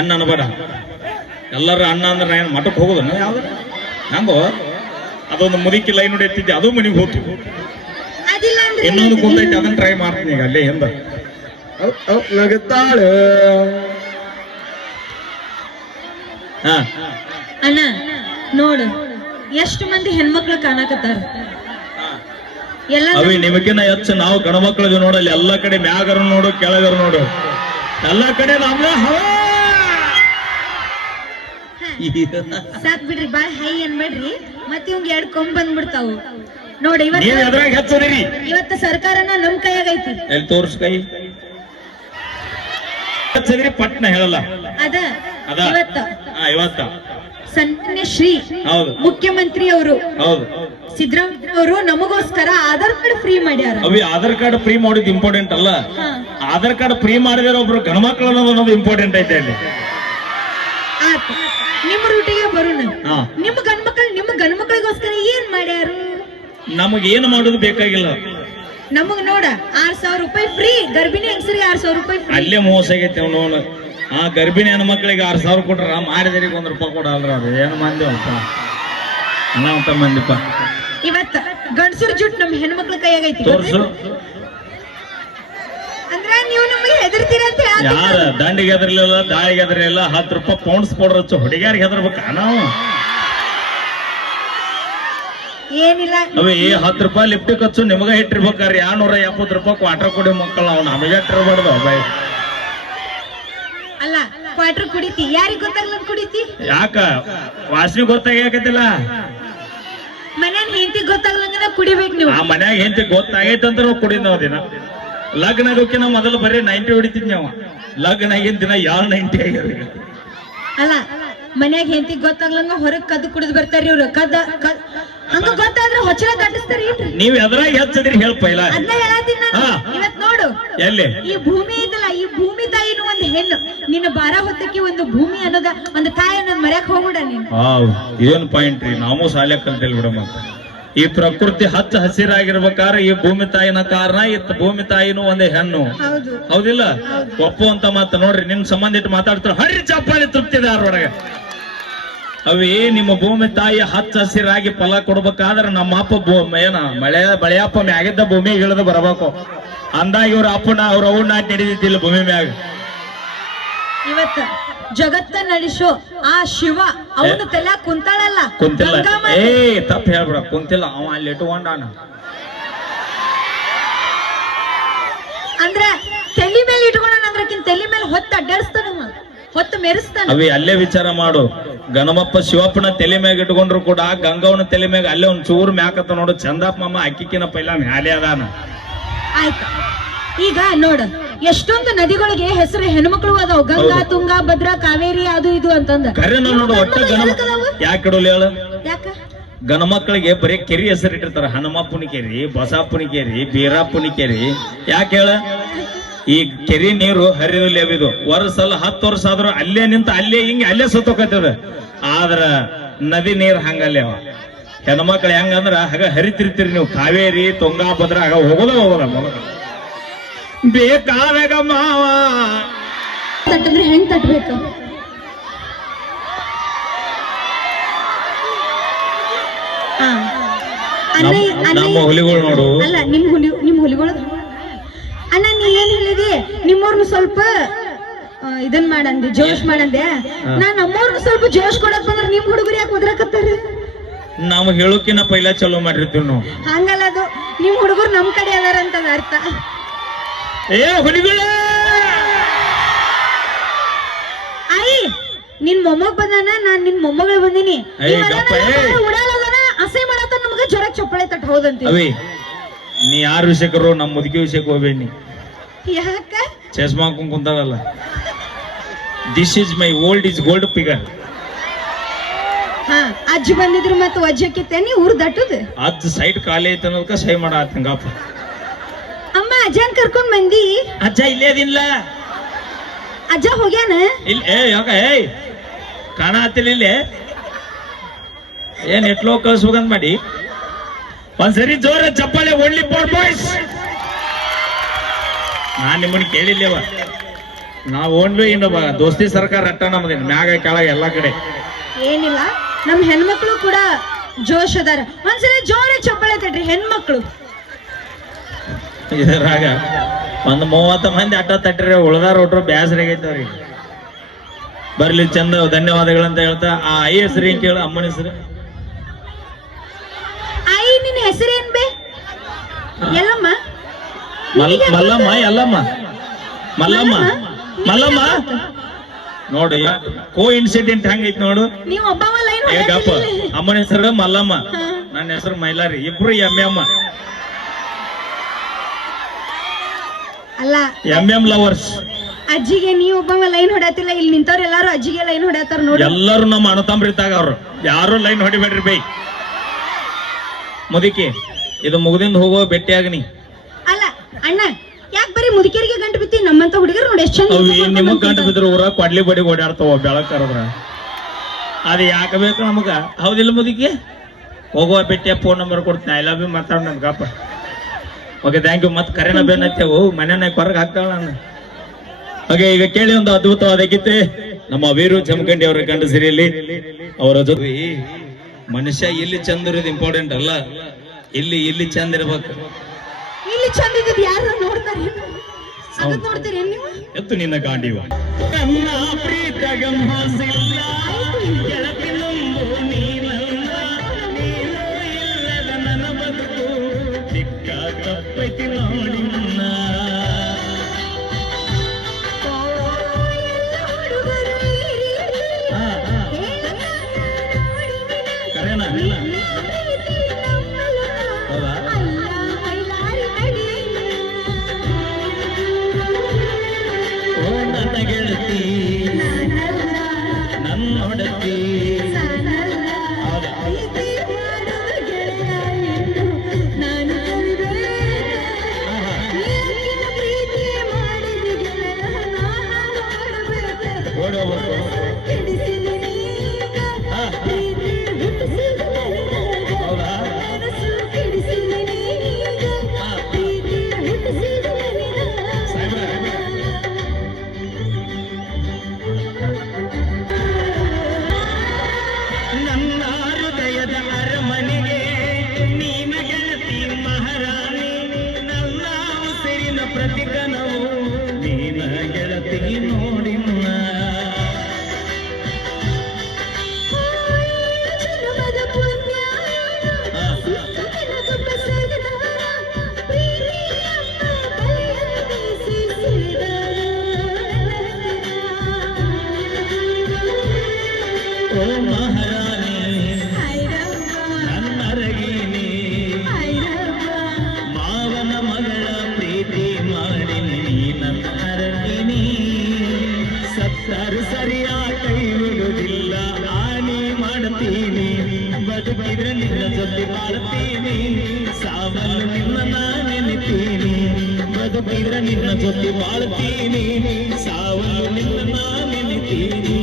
ಅಣ್ಣ ಅನ್ಬೇಡ. ಎಲ್ಲರೂ ಅಣ್ಣ ಅಂದ್ರೆ ಏನು ಮಠಕ್ಕೆ ಹೋಗೋದನ್ನ ಯಾವ್ದು ಹಂಗೋ ಅದೊಂದು ಮುದುಕಿ ಲೈನ್ ಹೊಡೆಯುತ್ತಿದ್ದೆ, ಅದು ಮನೆಗೆ ಹೋತು. ಇನ್ನೊಂದು ಕುಂತೈತಿ, ಅದನ್ನ ಟ್ರೈ ಮಾಡ್ತೀನಿ ಈಗ ಅಲ್ಲೇ ಎಂದ ನಗುತ್ತಾಳು. ಹಾ ಅಣ್ಣ ನೋಡು ಎಷ್ಟು ಮಂದಿ ಹೆಣ್ಮಕ್ಳು ಕಾಣಕತ್ತಾರ. ಅವಿ ನಿಮಗಿನ ಹೆಚ್ಚು ನಾವು ಗಣಮಕ್ಳಿಗೆ ನೋಡಲ್ಲಿ ಎಲ್ಲಾ ಕಡೆ ಮ್ಯಾಗರ ನೋಡು ಕೆಳಗರ ನೋಡು ಎಲ್ಲಾ ಕಡೆ ನಮ್ಗೆ ಸಾಕ್ ಬಿಡ್ರಿ, ಬಾಳ್ ಹೈ ಅನ್ಬೇಡ್ರಿ. ಮತ್ತೆ ಇವಂಗ 2 ಕೊಂಬ್ ಬಂದ್ಬಿಡ್ತಾವು ನೋಡಿ. ಇವತ್ತ ಸರ್ಕಾರನ ನಮ್ ಕೈಯಾಗ ಐತಿ. ಎಲ್ಲಿ ತೋರ್ಸ್ ಕೈ ಹಚ್ಚದ್ರಿ ಪಟ್ನ ಹೇಳಲ್ಲ. ಅದ ಇವತ್ತ ಸನ್ಮಾನ್ಯ ಶ್ರೀ ಮುಖ್ಯಮಂತ್ರಿ ಅವರು ಸಿದ್ದರಾಮಯ್ಯ ಅವರು ನಮಗೋಸ್ಕರ ಆಧಾರ್ ಕಾರ್ಡ್ ಫ್ರೀ ಮಾಡ್ಯಾರ. ಅವಿ ಆಧಾರ್ ಕಾರ್ಡ್ ಫ್ರೀ ಮಾಡೋದು ಇಂಪಾರ್ಟೆಂಟ್ ಅಲ್ಲ, ಆಧಾರ್ ಕಾರ್ಡ್ ಫ್ರೀ ಮಾಡಿದ್ರೆ ಒಬ್ರು ಗಣಮಕ್ಳು ಅನ್ನೋದು ಇಂಪಾರ್ಟೆಂಟ್ ಐತೆ ಅಲ್ಲಿ. ನಿಮ್ಮ ರೂಟಿಗೆ ಬರೋಣ. ನಿಮ್ಮ ಗಂಡ್ಮಕ್ಳಿಗೋಸ್ಕರ ಏನ್ ಮಾಡ್ಯಾರು? ನಮಗ್ ಏನ್ ಮಾಡೋದು ಬೇಕಾಗಿಲ್ಲ. ನಮಗ್ ನೋಡ 6,000 ರೂಪಾಯಿ ಫ್ರೀ, ಗರ್ಭಿಣಿ ಹೆಂಗಸರಿಗೆ 6,000 ರೂಪಾಯಿ ಫ್ರೀ. ಅಲ್ಲೇ ಮೋಸ ಆಗೈತೆ ಅವನು. ಆ ಗರ್ಭಿಣಿ ಹೆಣ್ಮಕ್ಳಿಗೆ 6,000 ಕೊಟ್ರ ಮಾಡಿದರಿಗೆ ₹1 ಕೊಡಲ್ರ. ಅದು ಏನು ಮಂದಿವಪ್ಪ ಅನಾಹುತ ಮಂದಿಪ್ಪ. ಇವತ್ತ ಗಂಡಸರ ಜುಟ್ ನಮ್ ಹೆಣ್ಮಕ್ಳ ಕೈಯಾಗೈತಿ. ತೋರ್ಸು. ಅಂದ್ರೆ ನೀವು ನಮಗೆ ಹೆದರ್ತೀರ ಅಂತ ಯಾರ ದಂಡಿಗೆ ಹೆದರ್ಲಿಲ್ಲ, ದಾಳಿಗೆ ಹೆದರ್ಲಿಲ್ಲ. ₹10 ಪೌಂಡ್ಸ್ ಕೊಡ್ರಚ್ಚು ಹುಡುಗಿಯಾರಿಗೆ ಹೆದರ್ಬೇಕ ನಾವು. ಏನಿಲ್ಲ ಅವಿ ₹10 ಲಿಫ್ಟ್ ಖರ್ಚು ನಿಮಗ ಇಟ್ಟಿರ್ಬೇಕಾರೆ ₹270 ಕ್ವಾರ್ಟರ್ ಕೊಡಿ ಮಕ್ಕಳು. ನಾವು ನಮಗೆ ಇಟ್ಟಿರ್ಬಾರ್ದು ಬಾಯ್. ಅಲ್ಲ ಕ್ವಾರ್ಟರ್ ಕುಡಿತಿ, ಯಾರಿಗ್ ಗೊತ್ತಾಗ್ಲ ಕುಡಿತಿ? ಯಾಕ ವಾಸನೆ ಗೊತ್ತಾಗತ್ತಿಲ್ಲ. ಮನ್ಯಾಗ ಹೆಂಡತಿ ಗೊತ್ತಾಗ್ಲಂಗ ಕುಡಿಬೇಕು ನೀವು. ಆ ಮನ್ಯಾಗ ಹೆಂಡತಿ ಗೊತ್ತಾಗೈತೆ ಅಂತ ನಾವು ಕುಡಿದ್ ನಾವು ದಿನ. ಲಗ್ನ ಆಗೋಕಿನ ಮೊದಲು ಬರೀ 90 ಹೊಡಿತಿದ್ ನಾವು. ಲಗ್ನ ಆಗಿನ ದಿನ 90 ಆಗ್ಯಾರ. ಅಲ್ಲ ಮನ್ಯಾಗ ಹೆಂಡತಿ ಗೊತ್ತಾಗ್ಲಂಗ ಹೊರಗ್ ಕದ್ದು ಕುಡಿದ್ ಬರ್ತಾರ ಇವ್ರು. ಹಂಗ ಗೊತ್ತಾದ್ರೆ ಹೊಚ್ಚಲ ಕಟ್ಟಿಸ್ತಾರ. ನೀವ್ ಎದ್ರಾಗ ಹೆಚ್ಚದ್ರಿ ಹೇಳ್ಪ ಇಲ್ಲ. ಅದನ್ನ ಹೇಳತ್ತೀನಿ ನಾನು. ಇವತ್ ನೋಡು ಎಲ್ಲಿ ಈ ಭೂಮಿ ಐತಲ್ಲ, ಈ ಭೂಮಿ ತಾಯಿನೂ ಒಂದು ಹೆಣ್ಣು. ನಿನ್ನ ಬಾರ ಹೊತ್ತಕ್ಕೆ ಒಂದು ಭೂಮಿ ಅನ್ನೋದ ಒಂದು ತಾಯಿ ಅನ್ನೋದ್ ಮರ್ಯಾಕ್ ಹೋಗ್ಬಿಡ ನೀನು. ಏನ್ ಪಾಯಿಂಟ್ ರೀ, ನಾವು ಶಾಲೆ ಕಲ್ತಿಲ್ ಬಿಡಮ್ಮ. ಈ ಪ್ರಕೃತಿ ಹಚ್ಚ ಹಸಿರಾಗಿರ್ಬೇಕಾರ ಈ ಭೂಮಿ ತಾಯಿನ ಕಾರಣ. ಇತ್ತ ಭೂಮಿ ತಾಯಿನೂ ಒಂದೇ ಹೆಣ್ಣು, ಹೌದಿಲ್ಲ? ಒಪ್ಪುವಂತ ಮಾತ ನೋಡ್ರಿ. ನಿಮ್ ಸಂಬಂಧ ಇಟ್ಟು ಮಾತಾಡ್ತಾರ ಹರಿ ಚಪ್ಪಾಳಿ ತೃಪ್ತಿದೆ ಒಳಗೆ. ಅವೇ ನಿಮ್ಮ ಭೂಮಿ ತಾಯಿ ಹಚ್ಚ ಹಸಿರಾಗಿ ಫಲ ಕೊಡ್ಬೇಕಾದ್ರೆ ನಮ್ಮ ಅಪ್ಪ ಏನ ಬಳೆಯಪ್ಪ ಮ್ಯಾಗಿದ್ದ ಭೂಮಿ ಇಳಿದು ಬರಬೇಕು ಅಂದಾಗ ಇವ್ರ ಅಪ್ಪನ ಅವ್ರ ಅವನ್ನ ನಡೆದಿದ್ದಿಲ್ಲ ಭೂಮಿ ಮ್ಯಾಗ. ಇವತ್ತ ಜಗತ್ತ ನಡೆಸೋ ಆ ಶಿವ ಅವನ ತಲೆ ಕುಂತಾಳಲ್ಲ, ಕುಂತಿಲ್ಲ. ತಪ್ಪ ಹೇಳ್ಬಿಡ, ಕುಂತಿಲ್ಲ. ಅವ ಅಲ್ಲಿ ಇಟ್ಕೊಂಡಾನ ಅಂದ್ರ ತಲೆ ಮೇಲೆ ಇಟ್ಕೊಂಡ ಅಂದ್ರಕ್ಕಿಂತ ತಲೆ ಮೇಲೆ ಹೊತ್ತು ಅಡ್ಡಾಡಿಸ್ತಾನ, ಹೊತ್ತು ಮೆರೆಸ್ತಾನ. ಅವಿ ಅಲ್ಲೇ ವಿಚಾರ ಮಾಡು. ಗಣಮಪ್ಪ ಶಿವಪ್ಪನ ತಲೆ ಮ್ಯಾಗ ಇಟ್ಕೊಂಡ್ರು ಕೂಡ ಗಂಗವನ ತಲೆ ಮ್ಯಾಗ ಅಲ್ಲೇ ಒಂದ್ ಚೂರು ಮ್ಯಾಕತ್ತ ನೋಡು. ಚಂದಪ್ಪ ಮಾಮ ಅಕ್ಕಿಕಿನ ಪೈಲ ಮ್ಯಾಲೆ ಅದಾನ. ಆಯ್ತು, ಈಗ ನೋಡ ಎಷ್ಟೊಂದು ನದಿಗಳಿಗೆ ಹೆಸರು ಹೆಣ್ಮಕ್ಳು ಅದಾವ. ಗಂಗಾ, ತುಂಗಾ, ಭದ್ರಾ, ಕಾವೇರಿ, ಅದು ಇದು ಅಂತಂದ. ಕರೆನ ನೋಡು ಒಟ್ಟ ಯಾಕೆ ಇಡೋಲ್ಲ ಹೇಳ? ಯಾಕ ಗಣಮಕ್ಕಳಿಗೆ ಬರೀ ಕೆರಿ ಹೆಸರು ಇಟ್ಟಿರ್ತಾರ. ಹನುಮಪ್ಪನ ಕೆರಿ, ಬಸಪ್ಪನ ಕೆರಿ, ಬೀರಪ್ಪನ ಕೆರಿ. ಯಾಕೆ ಹೇಳ? ಈ ಕೆರಿ ನೀರು ಹರಿದಲ್ಲಿ ಅವಿದು ವರ್ಷಲ್ಲ 10 ವರ್ಷ ಆದ್ರೂ ಅಲ್ಲೇ ನಿಂತ ಅಲ್ಲೇ ಹಿಂಗೆ ಅಲ್ಲೇ ಸತ್ತೋಕತ್ತದ. ಆದ್ರ ನದಿ ನೀರ್ ಹಂಗಲ್ಲೇ ಅವ. ಹೆಣ್ಮಕ್ಳು ಹೆಂಗಂದ್ರ ಹಾಗ ಹರಿತಿರ್ತೀರಿ ನೀವು. ಕಾವೇರಿ, ತುಂಗಾ, ಭದ್ರಾ ಆಗ ಹೋಗೋದ ಮೊದಲ ಬೇಕಾದಾಗ ಮಾವ ತಟ್ಟಂದ್ರೆ ಹೆಂಗ್ ತಟ್ಬೇಕು? ನಮ್ಮ ಹುಲಿಗಳು ನೋಡು. ಅಲ್ಲ ನಿಮ್ ಹುಲಿಗಳು ಅಣ್ಣ, ನೀ ಏನ್ ಹೇಳಿದಿ? ನಿಮ್ಮವ್ರನ್ನ ಸ್ವಲ್ಪ ಇದನ್ ಮಾಡಂದೆ, ಜೋಶ್ ಮಾಡಂದೆ. ನಾನ್ ನಮ್ಮವ್ರನ್ನ ಸ್ವಲ್ಪ ಜೋಶ್ ಕೊಡಕ್ ಬಂದ್ರೆ ನಿಮ್ ಹುಡುಗರು ಯಾಕೆ ಒದ್ರಾಕತ್ತಾರ? ನಾವು ಹೇಳೋಕಿನ ಪೈಲ ಚಲೋ ಮಾಡಿರ್ತೀವಿ ನಾವು. ಹಂಗಲ್ಲ, ಅದು ನಿಮ್ ಹುಡುಗರು ನಮ್ ಕಡೆ ಅದಾರ ಅಂತ ಅರ್ಥ. ಹುಲಿಗಳ ಆಯಿ ನಿನ್ ಮೊಮ್ಮಗ್ ಬಂದಾನ, ನಾನ್ ನಿನ್ ಮೊಮ್ಮಗಳು ಬಂದಿನಿ. ಉಡಾಳದನ ಅಸಹ್ಯ ಮಾಡತ್ತ ನಮ್ಗ ಜ್ವರ ಚಪ್ಪಳೆ ತಟ್ ಹೌದಂತ. ನೀ ಯಾರ ವಿಷಯಕ್ಕರು ನಮ್ಮ ಮುದುಕಿ ವಿಷಯಕ್ಕೆ ಹೋಗ್ಬೇಡಿ. ಯಾಕ? ಚಸ್ಮಾ ಹಾಕೊಂಡ್ ಕುಂತಾಗಲ್ಲ. This is my old is gold figure. ಅಜ್ಜಿ ಬಂದಿದ್ರು ಮತ್ತೆ ವಜ್ಜಕ್ಕಿತ್ತೇನಿ ಊರ್ ದಟ್ಟುದು. ಅಜ್ಜ ಸೈಡ್ ಖಾಲಿ ಐತೆ ಅನ್ನೋದಕ್ಕ ಸಹಿ ಮಾಡತ್ತಂಗಪ್ಪ. ಅಮ್ಮ ಅಜ್ಜನ್ ಕರ್ಕೊಂಡ್ ಬಂದಿ? ಅಜ್ಜ ಇಲ್ಲೇ ಅದಿಲ್ಲ. ಅಜ್ಜ ಹೋಗ್ಯಾನ? ಇಲ್ಲ. ಯಾಕ ಕಾಣ ಹತ್ತಿಲ್ಲ ಇಲ್ಲೇ? ಏನ್ ಎಟ್ಲೋ ಕಳ್ಸ್ಬೇಕಂತ ಮಾಡಿ. ಒಂದ್ಸರಿ ಜೋರ ಚಪ್ಪಾಳೆ ಓಡ್ಲಿ ಫಾರ್ ಬಾಯ್ಸ್. ನಾನ್ ನಿಮ್ಮನ್ನ ಕೇಳಿಲ್ಲೇವ. ನಾವ್ ಓನ್ಲಿ ಇನ್ನು ದೋಸ್ತಿ ಸರ್ಕಾರ ಅಟ್ಟ ನಮ್ದೇನು ಮ್ಯಾಗ ಕೆಳಗ ಎಲ್ಲಾ ಕಡೆ. ಏನಿಲ್ಲ, ನಮ್ ಹೆಣ್ಮಕ್ಳು ಕೂಡ ಜೋಶ್ ಅದಾರ. ಒಂದ್ಸಲ ಜೋರ ಚಪ್ಪಳೆ ತಟ್ರಿ ಹೆಣ್ಮಕ್ಳು. ಇದ್ರಾಗ 30 ಮಂದಿ ಅಟ್ಟ ತಟ್ಟಿರಿ, ಉಳ್ದಾರ ಒಟ್ರು ಬ್ಯಾಸರ ಆಗೈತವ್ರಿ. ಬರ್ಲಿ ಚಂದ, ಧನ್ಯವಾದಗಳಂತ ಹೇಳ್ತಾ ಆ ಐ ಹೆಸರು ಏನ್ ಕೇಳ, ಅಮ್ಮನ ಹೆಸರು ಆಯಿ, ನಿನ್ನ ಹೆಸರೇನ್ ಬೇ? ಎಲ್ಲಮ್ಮ? ಮಲ್ಲಮ್ಮ, ಎಲ್ಲಮ್ಮ, ಮಲ್ಲಮ್ಮ, ಮಲ್ಲಮ್ಮ. ನೋಡಿ ಕೋ ಇನ್ಸಿಡೆಂಟ್ ಹೆಂಗೈತಿ ನೋಡು. ನೀವ್ ಒಬ್ಬವ ಲೈನ್ ಹೇಗಪ್ಪ, ಅಮ್ಮನ ಹೆಸರು ಮಲ್ಲಮ್ಮ, ನನ್ನ ಹೆಸರು ಮೈಲಾರಿ, ಇಬ್ರು ಎಂ ಅಲ್ಲ, ಎಂ ಲವರ್ಸ್. ಅಜ್ಜಿಗೆ ನೀವ್ ಒಬ್ಬವ ಲೈನ್ ಹೊಡತಿಲ್ಲ, ಇಲ್ಲಿ ನಿಂತವ್ರ ಎಲ್ಲಾರು ಅಜ್ಜಿಗೆ ಲೈನ್ ಹೊಡತಾರ ನೋಡಿ. ಎಲ್ಲರೂ ನಮ್ಮ ಅಣ್ಣತಂಬ್ರಿತಾಗ ಅವ್ರು, ಯಾರು ಲೈನ್ ಹೊಡಿಬೇಡ್ರಿ ಬೈ. ಮುದುಕಿ ಇದು ಮುಗ್ದಿಂದ ಹೋಗೋ ಭೇಟಿಯಾಗನಿ. ಅಲ್ಲ ಅಣ್ಣ, ಯಾಕೆ ಬರೀ ಮುದುಕಿಯರಿಗೆ ಗಂಟು ಬಿತ್ತಿ? ನಮ್ಮಂತ ಹುಡುಗರು ನೋಡಿ ಎಷ್ಟು ಚಂದ ಅವು ಏನ್ ನಿಮಗ್ ಗಂಟು ಬಿದ್ರು ಊರ ಕೊಡ್ಲಿ ಬಡಿ ಓಡಾಡ್ತಾವ ಬೆಳಕ್ ಕರದ್ರ. ಅದ್ ಯಾಕೆ ಬೇಕು ನಮಗ? ಹೌದಿಲ್ಲ ಮುದುಕಿ? ಹೋಗುವ ಭೇಟಿಯ ಫೋನ್ ನಂಬರ್ ಕೊಡ್ತೀನಿ, ಐ ಲವ್ ಯು ಮಾತಾಡ ನನ್ ಗಪ್ಪ. Okay, thank you. ಮತ್ ಕರೆನ ಬೇನತ್ತೇವು ಮನೆಯ ಹೊರಗೆ ಹಾಕ್ತಾಳ ನಾನು. ಹಾಗೆ ಈಗ ಕೇಳಿ ಒಂದು ಅದ್ಭುತವಾದ ಗೀತೆ ನಮ್ಮ ವೀರು ಜಮಖಂಡಿ ಅವರ ಕಂಡು ಸಿರಿಯಲ್ಲಿ ಅವರ ಜೊತೆ. ಮನುಷ್ಯ ಇಲ್ಲಿ ಚಂದ ಇರೋದು ಇಂಪಾರ್ಟೆಂಟ್ ಅಲ್ಲ, ಇಲ್ಲಿ ಚಂದ ಇರ್ಬೇಕು. ಇಲ್ಲಿ ಚಂದ ಇದ್ದು ಯಾರು ನೋಡ್ತಾರೆ? ಅದನ್ನ ನೋಡ್ತೀರಿ ನೀವು? ಎತ್ತು ನಿನ್ನ ಗಾಂಡಿವ ಬದುಕಿದ್ರೆ ನಿನ್ನ ಜೊತೆ ಬಾಳ್ತೀನಿ, ಸಾವಲು ನಿನ್ನ ನಾನೆನಿತೀನಿ. ಬದುಕಿದ್ರೆ ನಿನ್ನ ಜೊತೆ ಬಾಳ್ತೀನಿ, ಸಾವಲು ನಿನ್ನ ನಾನೆನಿತೀನಿ.